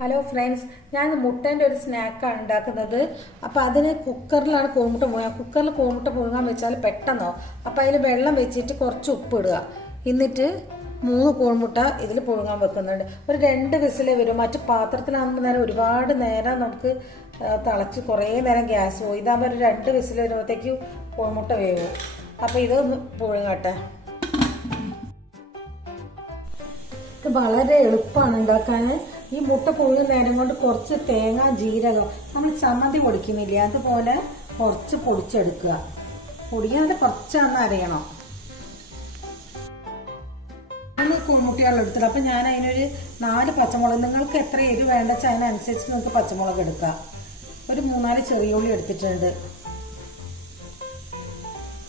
Hello friends, ഞാൻ മുട്ടേൻ്റെ ഒരു സ്നാക്കാണ് ഉണ്ടാക്കുന്നത്. അപ്പോൾ അതിന് കുക്കറിലാണ് കോഴിമുട്ട പുഴുങ്ങുക. കുക്കറിൽ കോഴിമുട്ട പുഴുങ്ങാൻ വെച്ചാൽ പെട്ടെന്നോ. അപ്പോൾ അതിൽ വെള്ളം വെച്ചിട്ട് കുറച്ച് ഉപ്പിടുക. എന്നിട്ട് 3 കോഴിമുട്ട ഇതിൽ പുഴുങ്ങാൻ വെക്കുന്നുണ്ട്. ഒരു 2 വിസിലേ വരും. മറ്റു പാത്രത്തിലാകുമ്പോൾ നേരം ഒരുപാട് നേരം നമുക്ക് തിളച്ച് കുറേ നേരം ഗ്യാസ് പോകും. ഇതാകുമ്പോൾ ഒരു 2 വിസിൽ വരുമ്പോഴത്തേക്ക് കോഴിമുട്ട വേവും. അപ്പോൾ ഇതൊന്ന് പുഴുങ്ങട്ടെ. ഇത് വളരെ എളുപ്പമാണ് ഉണ്ടാക്കാൻ. ഈ മുട്ട പുഴുങ്ങുന്ന നേരം കൊണ്ട് കുറച്ച് തേങ്ങ, ജീരകം, നമ്മൾ ചമ്മന്തി പൊടിക്കുന്നില്ല അതുപോലെ കുറച്ച് പൊടിച്ചെടുക്കുക. പൊടിയാതെ കുറച്ചൊന്ന് അരയണം. കോഴിമുട്ടയാണ് എടുത്തത്. അപ്പം ഞാൻ അതിനൊരു 4 പച്ചമുളക്, നിങ്ങൾക്ക് എത്ര എരിവ് വേണ്ട വെച്ചാൽ അതിനനുസരിച്ച് നിങ്ങൾക്ക് പച്ചമുളക് എടുക്കാം. ഒരു 3-4 ചെറിയ ഉള്ളി എടുത്തിട്ടുണ്ട്.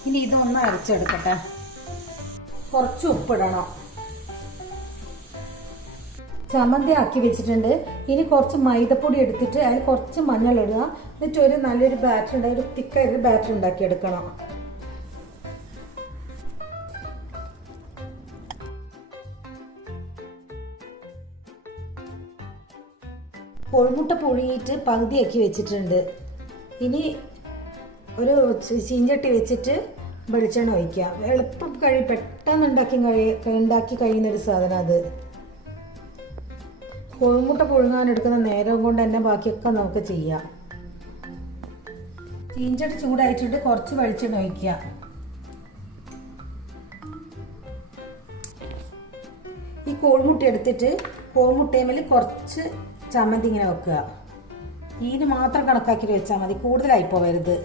ഇനി ഇതൊന്ന് അരച്ചെടുക്കട്ടെ. കുറച്ച് ഉപ്പിടണം. ചമ്മന്തി ആക്കി വെച്ചിട്ടുണ്ട്. ഇനി കുറച്ച് മൈദപ്പൊടി എടുത്തിട്ട് അതിൽ കുറച്ച് മഞ്ഞൾ ഇടുക. എന്നിട്ട് ഒരു നല്ലൊരു ബാറ്റർ ഉണ്ടായി, ഒരു തിക്കായൊരു ബാറ്റർ ഉണ്ടാക്കി എടുക്കണം. കോഴിമുട്ട പുഴുങ്ങിയിട്ട് പകുതിയാക്കി വെച്ചിട്ടുണ്ട്. ഇനി ഒരു ചീഞ്ചട്ടി വെച്ചിട്ട് വെളിച്ചെണ്ണ ഒഴിക്കുക. എളുപ്പം പെട്ടെന്ന് ഉണ്ടാക്കി കഴിയുന്നൊരു സാധനം അത്. കോഴിമുട്ട പുഴുങ്ങാൻ എടുക്കുന്ന നേരം കൊണ്ട് തന്നെ ബാക്കിയൊക്കെ നമുക്ക് ചെയ്യാം. ചീഞ്ചട്ടി ചൂടായിട്ടിട്ട് കുറച്ച് വെളിച്ചെണ്ണ ഒഴിക്കുക. ഈ കോഴിമുട്ട എടുത്തിട്ട് കോഴിമുട്ടയിൽ കുറച്ച് ചമ്മന്തി ഇങ്ങനെ വെക്കുക. ഇതിന് മാത്രം കണക്കാക്കി വെച്ചാൽ മതി, കൂടുതലായി പോവരുത്.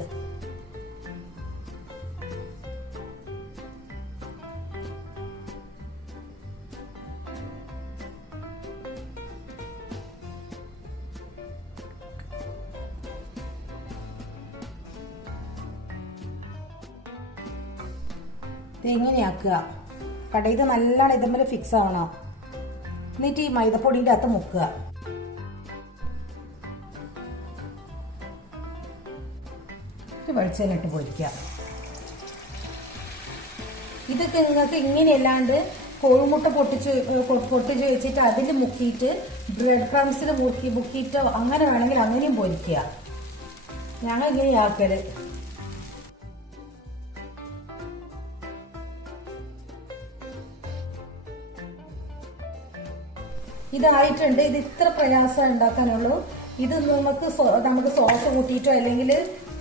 ഇങ്ങനെയാക്കുക. കടയിൽ നല്ലോണം ഇതുമ്പോൾ ഫിക്സ് ആവണം. എന്നിട്ട് ഈ മൈദപ്പൊടിൻ്റെ അകത്ത് മുക്കുക. വെളിച്ചെണ്ണ പൊരിക്കുക. ഇതൊക്കെ നിങ്ങൾക്ക് ഇങ്ങനെയല്ലാണ്ട് കോഴിമുട്ട പൊട്ടിച്ച് വെച്ചിട്ട് അതിൽ മുക്കിയിട്ട് ബ്രെഡ് ക്രംസിൽ മുക്കിയിട്ടോ അങ്ങനെ വേണമെങ്കിൽ അങ്ങനെയും പൊരിക്കുക. ഞങ്ങൾ ഇങ്ങനെയാക്കല്. ഇതായിട്ടുണ്ട്. ഇത് ഇത്ര പ്രയാസം ഉണ്ടാക്കാനുള്ളൂ. ഇത് നമുക്ക് സോസ് കൂട്ടിയിട്ടോ അല്ലെങ്കിൽ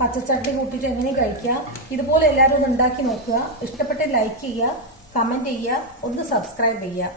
പച്ചച്ചട്ടി കൂട്ടിയിട്ടോ എങ്ങനെയും കഴിക്കാം. ഇതുപോലെ എല്ലാവരും ഒന്ന് ഉണ്ടാക്കി നോക്കുക. ഇഷ്ടപ്പെട്ട ലൈക്ക് ചെയ്യുക, കമന്റ് ചെയ്യുക, ഒന്ന് സബ്സ്ക്രൈബ് ചെയ്യുക.